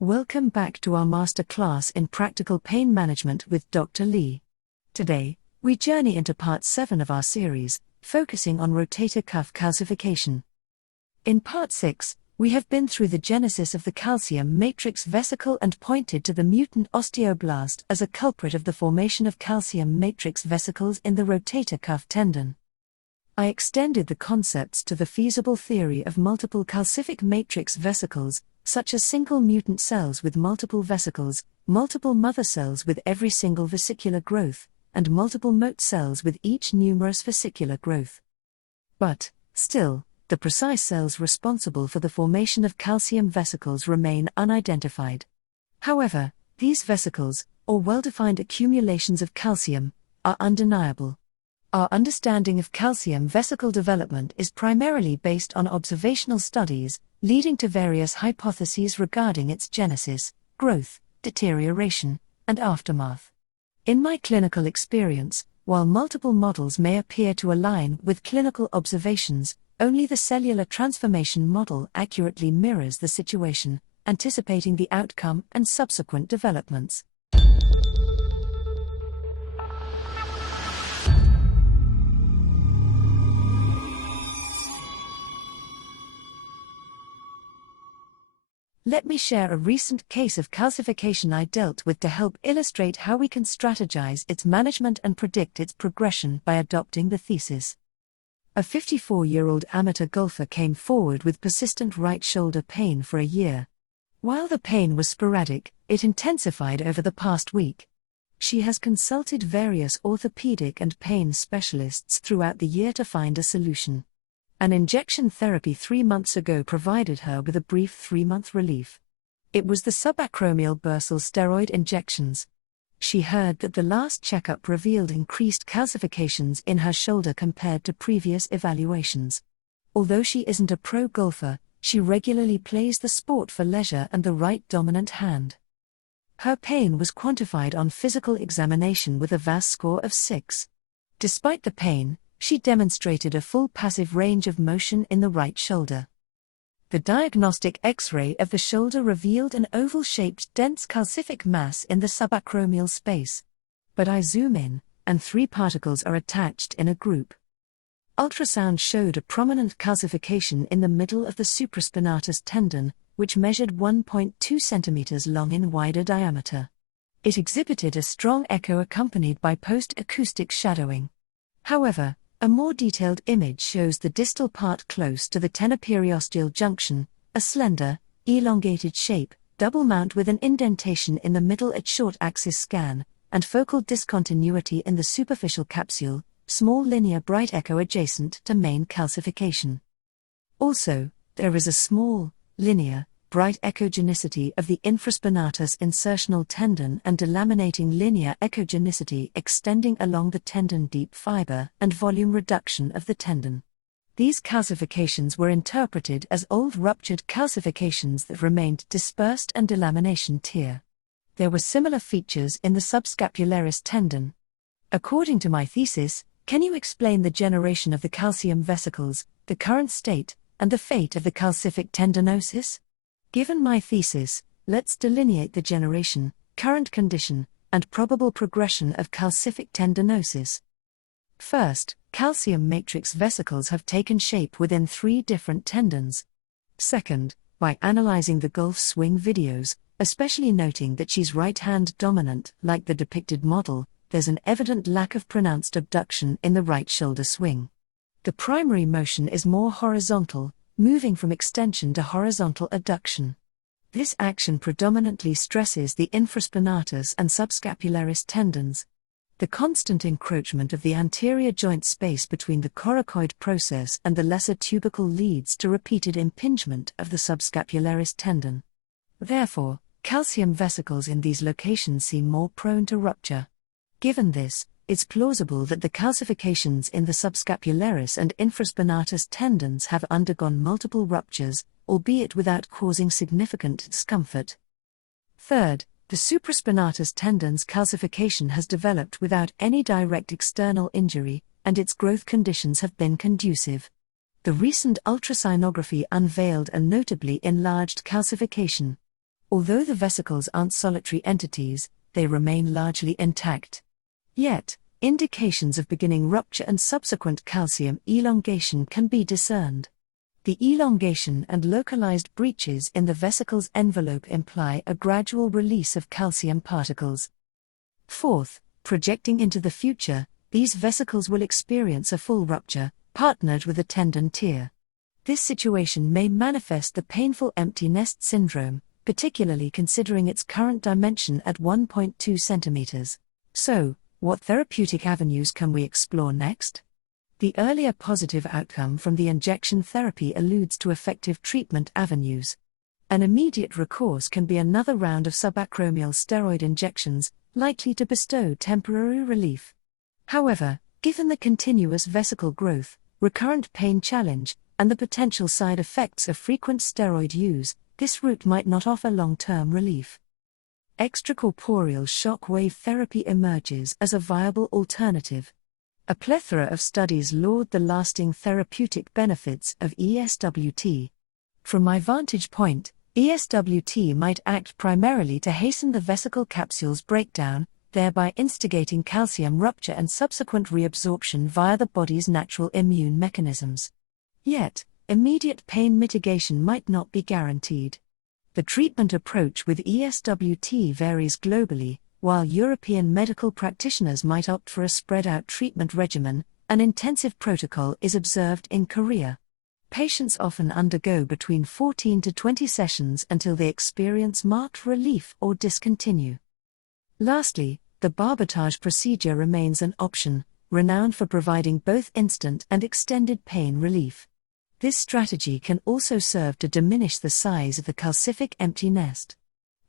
Welcome back to our masterclass in practical pain management with Dr. Lee. Today, we journey into part 7 of our series, focusing on rotator cuff calcification. In part 6, we have been through the genesis of the calcium matrix vesicle and pointed to the mutant osteoblast as a culprit of the formation of calcium matrix vesicles in the rotator cuff tendon. I extended the concepts to the feasible theory of multiple calcific matrix vesicles, such as single mutant cells with multiple vesicles, multiple mother cells with every single vesicular growth, and multiple mothe cells with each numerous vesicular growth. But, still, the precise cells responsible for the formation of calcium vesicles remain unidentified. However, these vesicles, or well-defined accumulations of calcium, are undeniable. Our understanding of calcium vesicle development is primarily based on observational studies, leading to various hypotheses regarding its genesis, growth, deterioration, and aftermath. In my clinical experience, while multiple models may appear to align with clinical observations, only the cellular transformation model accurately mirrors the situation, anticipating the outcome and subsequent developments. Let me share a recent case of calcification I dealt with to help illustrate how we can strategize its management and predict its progression by adopting the thesis. A 54-year-old amateur golfer came forward with persistent right shoulder pain for a year. While the pain was sporadic, it intensified over the past week. She has consulted various orthopedic and pain specialists throughout the year to find a solution. An injection therapy 3 months ago provided her with a brief 3-month relief. It was the subacromial bursal steroid injections. She heard that the last checkup revealed increased calcifications in her shoulder compared to previous evaluations. Although she isn't a pro golfer, she regularly plays the sport for leisure and the right dominant hand. Her pain was quantified on physical examination with a VAS score of 6. Despite the pain, she demonstrated a full passive range of motion in the right shoulder. The diagnostic X-ray of the shoulder revealed an oval-shaped dense calcific mass in the subacromial space. But I zoom in, and 3 particles are attached in a group. Ultrasound showed a prominent calcification in the middle of the supraspinatus tendon, which measured 1.2 centimeters long in wider diameter. It exhibited a strong echo accompanied by post-acoustic shadowing. However, a more detailed image shows the distal part close to the tenoperiosteal junction, a slender, elongated shape, double mount with an indentation in the middle at short axis scan, and focal discontinuity in the superficial capsule, small linear bright echo adjacent to main calcification. Also, there is a small, linear, bright echogenicity of the infraspinatus insertional tendon and delaminating linear echogenicity extending along the tendon deep fiber and volume reduction of the tendon. These calcifications were interpreted as old ruptured calcifications that remained dispersed and delamination tear. There were similar features in the subscapularis tendon. According to my thesis, can you explain the generation of the calcium vesicles, the current state, and the fate of the calcific tendinosis? Given my thesis, let's delineate the generation, current condition, and probable progression of calcific tendinosis. First, calcium matrix vesicles have taken shape within 3 different tendons. Second, by analyzing the golf swing videos, especially noting that she's right-hand dominant like the depicted model, there's an evident lack of pronounced abduction in the right shoulder swing. The primary motion is more horizontal, moving from extension to horizontal adduction. This action predominantly stresses the infraspinatus and subscapularis tendons. The constant encroachment of the anterior joint space between the coracoid process and the lesser tubercle leads to repeated impingement of the subscapularis tendon. Therefore, calcium vesicles in these locations seem more prone to rupture. Given this, it's plausible that the calcifications in the subscapularis and infraspinatus tendons have undergone multiple ruptures, albeit without causing significant discomfort. Third, the supraspinatus tendon's calcification has developed without any direct external injury, and its growth conditions have been conducive. The recent ultrasonography unveiled a notably enlarged calcification. Although the vesicles aren't solitary entities, they remain largely intact. Yet, indications of beginning rupture and subsequent calcium elongation can be discerned. The elongation and localized breaches in the vesicle's envelope imply a gradual release of calcium particles. Fourth, projecting into the future, these vesicles will experience a full rupture, partnered with a tendon tear. This situation may manifest the painful empty nest syndrome, particularly considering its current dimension at 1.2 centimeters. So, what therapeutic avenues can we explore next? The earlier positive outcome from the injection therapy alludes to effective treatment avenues. An immediate recourse can be another round of subacromial steroid injections, likely to bestow temporary relief. However, given the continuous vesicle growth, recurrent pain challenge, and the potential side effects of frequent steroid use, this route might not offer long-term relief. Extracorporeal shock wave therapy emerges as a viable alternative. A plethora of studies laud the lasting therapeutic benefits of ESWT. From my vantage point, ESWT might act primarily to hasten the vesicle capsule's breakdown, thereby instigating calcium rupture and subsequent reabsorption via the body's natural immune mechanisms. Yet, immediate pain mitigation might not be guaranteed. The treatment approach with ESWT varies globally. While European medical practitioners might opt for a spread-out treatment regimen, an intensive protocol is observed in Korea. Patients often undergo between 14 to 20 sessions until they experience marked relief or discontinue. Lastly, the barbotage procedure remains an option, renowned for providing both instant and extended pain relief. This strategy can also serve to diminish the size of the calcific empty nest.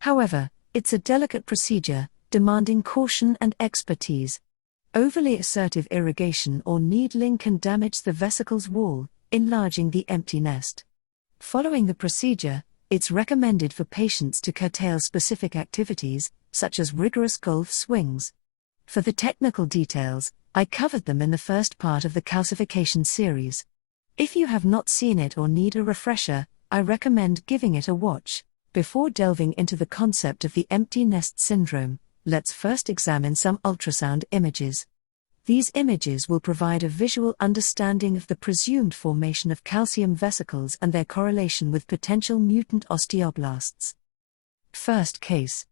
However, it's a delicate procedure, demanding caution and expertise. Overly assertive irrigation or needling can damage the vesicle's wall, enlarging the empty nest. Following the procedure, it's recommended for patients to curtail specific activities, such as rigorous golf swings. For the technical details, I covered them in the first part of the calcification series. If you have not seen it or need a refresher, I recommend giving it a watch. Before delving into the concept of the empty nest syndrome, let's first examine some ultrasound images. These images will provide a visual understanding of the presumed formation of calcium vesicles and their correlation with potential mutant osteoblasts. First case.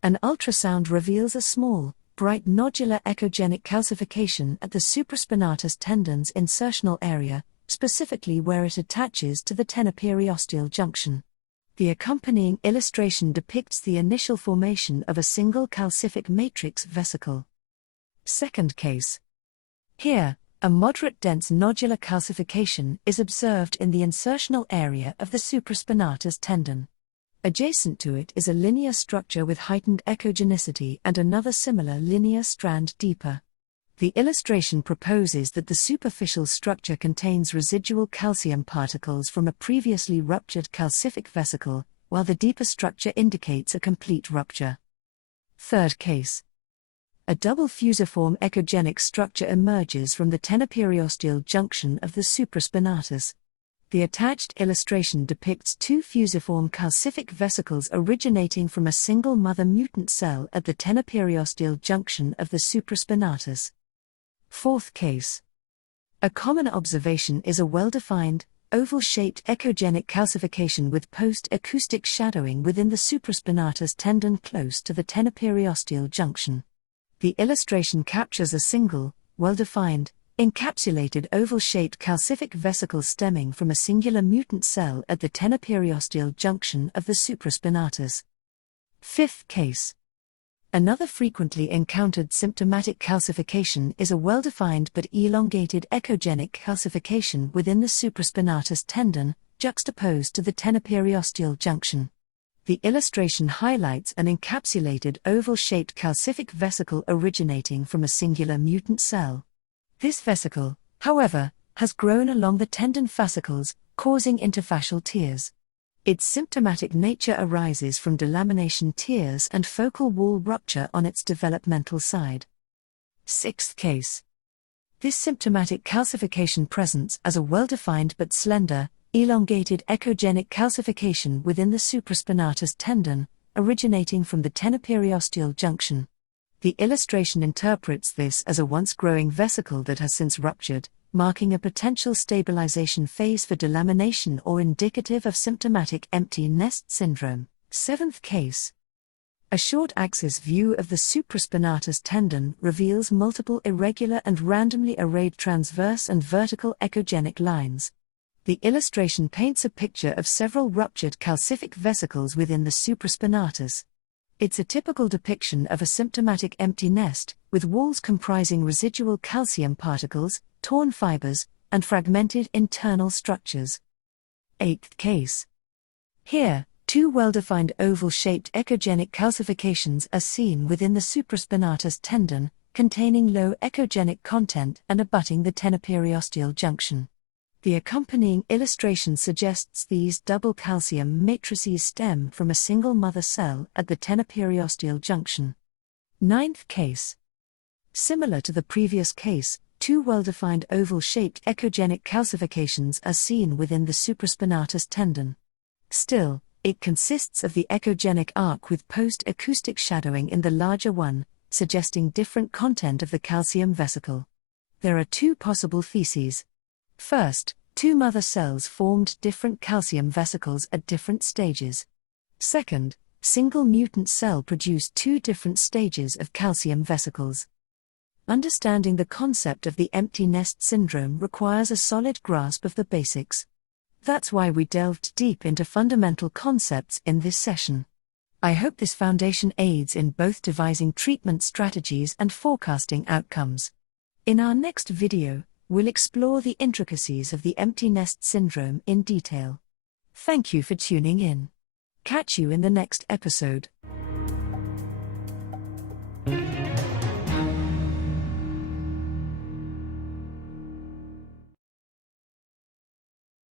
An ultrasound reveals a small, bright nodular echogenic calcification at the supraspinatus tendon's insertional area, specifically where it attaches to the tenoperiosteal junction. The accompanying illustration depicts the initial formation of a single calcific matrix vesicle. Second case. Here, a moderate dense nodular calcification is observed in the insertional area of the supraspinatus tendon. Adjacent to it is a linear structure with heightened echogenicity and another similar linear strand deeper. The illustration proposes that the superficial structure contains residual calcium particles from a previously ruptured calcific vesicle, while the deeper structure indicates a complete rupture. Third case. A double fusiform echogenic structure emerges from the tenoperiosteal junction of the supraspinatus. The attached illustration depicts two fusiform calcific vesicles originating from a single mother mutant cell at the tenoperiosteal junction of the supraspinatus. Fourth case. A common observation is a well-defined, oval-shaped echogenic calcification with post-acoustic shadowing within the supraspinatus tendon close to the tenoperiosteal junction. The illustration captures a single, well-defined, encapsulated oval-shaped calcific vesicle stemming from a singular mutant cell at the tenoperiosteal junction of the supraspinatus. Fifth case. Another frequently encountered symptomatic calcification is a well-defined but elongated echogenic calcification within the supraspinatus tendon, juxtaposed to the tenoperiosteal junction. The illustration highlights an encapsulated oval-shaped calcific vesicle originating from a singular mutant cell. This vesicle, however, has grown along the tendon fascicles, causing interfascial tears. Its symptomatic nature arises from delamination tears and focal wall rupture on its developmental side. Sixth case. This symptomatic calcification presents as a well-defined but slender, elongated echogenic calcification within the supraspinatus tendon, originating from the tenoperiosteal junction. The illustration interprets this as a once-growing vesicle that has since ruptured, marking a potential stabilization phase for delamination or indicative of symptomatic empty nest syndrome. 7th case. A short-axis view of the supraspinatus tendon reveals multiple irregular and randomly arrayed transverse and vertical echogenic lines. The illustration paints a picture of several ruptured calcific vesicles within the supraspinatus. It's a typical depiction of a symptomatic empty nest, with walls comprising residual calcium particles, torn fibers, and fragmented internal structures. 8th case. Here, two well-defined oval-shaped echogenic calcifications are seen within the supraspinatus tendon, containing low echogenic content and abutting the tenoperiosteal junction. The accompanying illustration suggests these double calcium matrices stem from a single mother cell at the tenoperiosteal junction. 9th case. Similar to the previous case, two well-defined oval-shaped echogenic calcifications are seen within the supraspinatus tendon. Still, it consists of the echogenic arc with post-acoustic shadowing in the larger one, suggesting different content of the calcium vesicle. There are two possible theses. First, two mother cells formed different calcium vesicles at different stages. Second, single mutant cell produced two different stages of calcium vesicles. Understanding the concept of the empty nest syndrome requires a solid grasp of the basics. That's why we delved deep into fundamental concepts in this session. I hope this foundation aids in both devising treatment strategies and forecasting outcomes. In our next video, we'll explore the intricacies of the empty nest syndrome in detail. Thank you for tuning in. Catch you in the next episode.